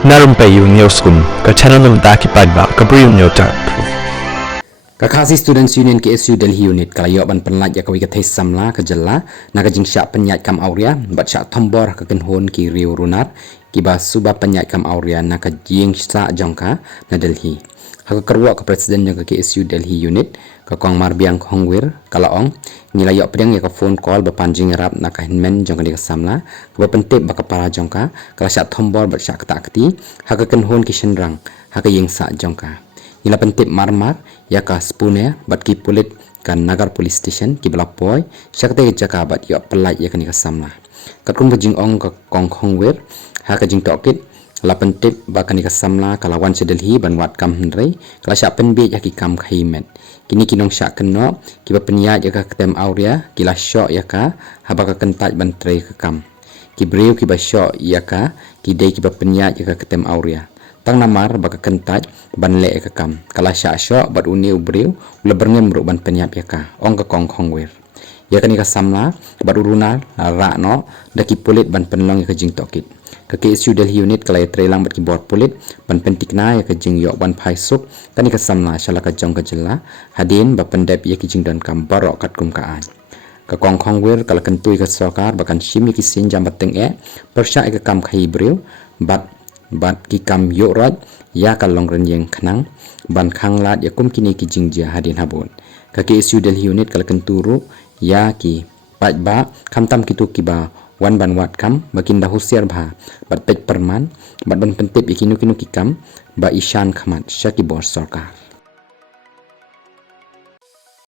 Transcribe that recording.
Narumpayu Newskum, ka channel ng Daki Padba, ka Brium Newtar. Kakasi Students Union KSU Delhi Unit kalayo ban penlat ya kawi kathai samla ka jalla na ka jingsya penyat kam auria bat sya tombor ka kenhon ki riu runar ki ba suba penyat kam auria na ka jingsya jongka na Delhi. Haka kerwa ka presiden yang ka KSU Delhi Unit ka kong marbiang hongwir kalaong nilayo pedang ya ka phone call ba panjing rap na ka hinmen jongka di ka samla ka ba pentip ba ka para jongka kala sya tombor bat sya kati haka kenhon ki shenrang haka jingsya jongka. Nila pentip marmar ya ka spune bat ki pulit kan nagar police station ki belapoy syakte jaka bat yo pelai ya kan ka samla katkum ka jing ong ka kong hongwir ha ka jing tokit la pentip ba kan ka samla kalawan se Delhi ban wat kam hendrei kala sya penbe ya ki kam khaimet kini kinong sya kenno ki ba penya ya ka ketem auria ki la syo ya ka ha ba ka kentaj ban trei ka kam ki breu ki ba syo ya ka ki dei ki ba penya ya ka ketem auria tang namar baka kentaj ban le ka kam kala sya syo bat uni ubriu ula berngem ru ban penyap ya ka ong ka kong hongwir ya kan ka samla bat uruna ra no daki pulit ban penlong ya ka jing tokit ka KSU Delhi Unit kala trelang bat ki bor pulit ban pentikna ya ka jing yo ban phai suk kan ka samla shala ka jong ka jella hadin ba pendep ya ki jing don kam barok kat kum ka an ka kong hongwir kala kentui ka sokar bakan shimi ki sin jam bateng persya ka kam khai briu bat ki kam yo raj ya ka longren yang khnang ban khanglat ya kum kini ki jingja hadin habun ka KSU Delhi Unit kala kenturu ya ki pajba khamtam kitu kiba wan ban wat kam bakin dah husiar bha bat pej perman bat ban pentip ikinu kinu ki kam ba ishan khamat syaki bor sarkar